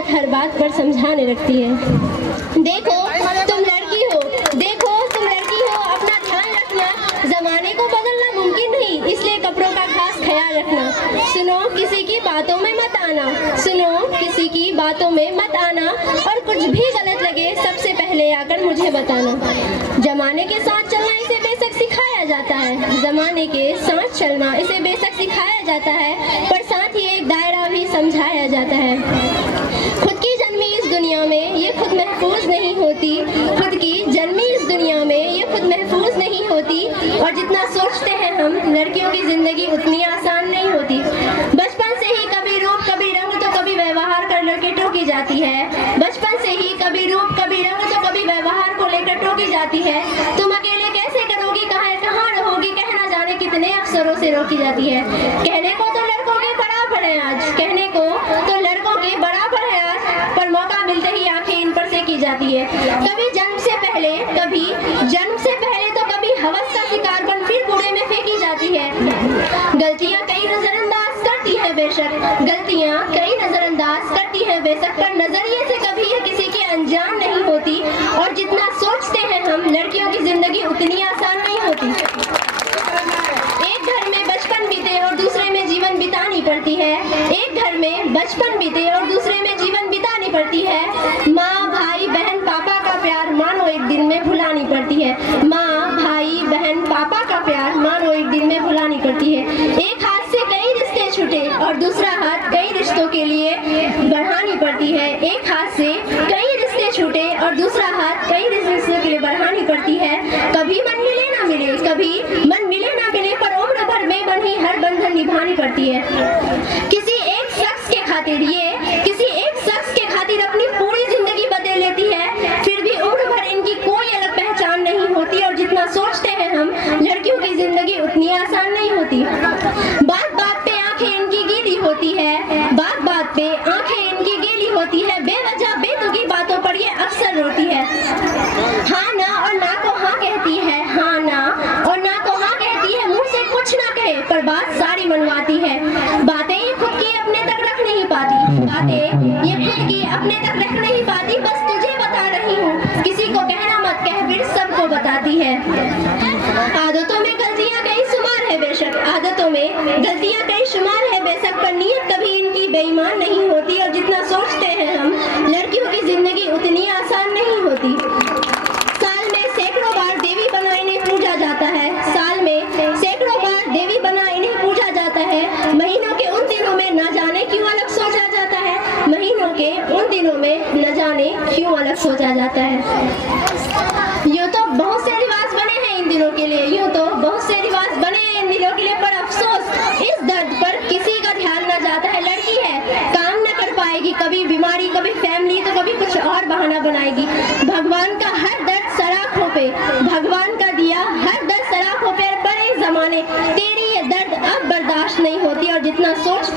औरत हर बात पर समझाने लगती है। देखो तुम लड़की हो, देखो तुम लड़की हो, अपना ध्यान रखना, जमाने को बदलना मुमकिन नहीं, इसलिए कपड़ों का खास ख्याल रखना। सुनो किसी की बातों में मत आना, सुनो किसी की बातों में मत आना, और कुछ भी गलत लगे सबसे पहले आकर मुझे बताना। जमाने के साथ चलना इसे बेशक सिखाया जाता है, जमाने के साथ चलना इसे बेशक सिखाया जाता है, पर साथ ही एक दायरा भी समझाया जाता है। खुद की जन्मी इस दुनिया में ये खुद महफूज नहीं होती, खुद की जन्मी इस दुनिया में ये खुद महफूज नहीं होती, और जितना सोचते हैं हम लड़कियों की जिंदगी उतनी आसान नहीं होती। बचपन से ही कभी रूप कभी रंग तो कभी व्यवहार कर लड़के टोकी जाती है, बचपन से ही कभी रूप कभी रंग तो कभी व्यवहार को लेकर टोकी जाती है। तुम अकेले कैसे करोगी, कहाँ रहोगी, कहना जाने कितने अवसरों से रोकी जाती है। कहने को तो लड़कों के बराबर है आज, कहने को तो लड़कों के बराबर है आज, पर मौका मिलते ही आंखें इन पर से की जाती है। कभी जन्म से पहले तो कभी हवस का शिकार बन फिर कूड़े में फेंकी जाती है। गलतियां कई नजरअंदाज करती है बेशक, गलतियां कई नजरअंदाज करती है बेशक, पर नजरिए से कभी यह किसी की अनजान नहीं होती, और जितना सोचते हैं हम लड़कियों की जिंदगी उतनी आसान नहीं होती। एक घर में बचपन बीते और दूसरे में जीवन बितानी पड़ती है, एक घर में बचपन बीते और दूसरे में जीवन बितानी पड़ती है। माँ भाई बहन पापा का प्यार मानो एक दिन में भुलानी पड़ती है, माँ भाई बहन पापा का प्यार मानो एक दिन में भुलानी पड़ती है। एक हाथ से कई रिश्ते छूटे और दूसरा हाथ कई रिश्तों के लिए बढ़ानी पड़ती है, एक हाथ से कई रिश्ते छूटे और दूसरा हाथ कई रिश्तों के लिए बढ़ानी पड़ती है। कभी मन मिले ना मिले, कभी मन मिले ना मिले, पर उम्र भर में बंधी हर बंधन निभानी पड़ती है। किसी एक शख्स के खातिर अपनी पूरी जिंदगी बदल लेती है, फिर भी उम्र भर इनकी कोई अलग पहचान नहीं होती, और जितना सोचते हैं हम लड़कियों की जिंदगी उतनी आसान नहीं होती। बात बात पे आंखें इनकी गीली होती है, बात बात पे आंखें इनकी गीली होती है, बेवजह बेतुकी बातों पर ये अक्सर रोती है। हाँ ना और ना को हाँ कहती है, हाँ ना और ना को हाँ कहती है, मुंह से कुछ ना कहे पर बात सारी मनवाती है। बातें ये खुद की अपने तक रख नहीं पाती, बातें ये खुद की अपने तक रख नहीं पाती, बस तुझे बता रही हूँ, किसी को कहना मत कह फिर सबको बताती है। आदतों में गलतियाँ कई शुमार है बेशक, आदतों में गलतियाँ कई शुमार है बेशक, पर नीयत कभी इनकी बेईमान नहीं होती, और जितना सोचते हैं हम लड़कियों की जिंदगी उतनी आसान नहीं होती। साल में सैकड़ों बार देवी बना इन्हें पूजा जाता है, साल में सैकड़ों बार देवी बना इन्हें पूजा जाता है। महीनों के उन दिनों में न जाने क्यों अलग सोचा जाता है, महीनों के उन दिनों में न जाने क्यों अलग सोचा जाता है। यूँ तो बहुत से रिवाज बने हैं इन दिनों के लिए, यूँ तो बहुत से रिवाज बने हैं इन दिनों के लिए, पर अफसोस इस दर्द पर किसी का ध्यान न जाता है। लड़की है, काम न कर पाएगी, कभी बीमारी कभी फैमिली तो कभी कुछ और बहाना बनाएगी। भगवान का हर दर्द सराखों पे, भगवान का दिया हर दर्द सराखों पे, बड़े जमाने तेरी ये दर्द अब बर्दाश्त नहीं होती, और जितना सोच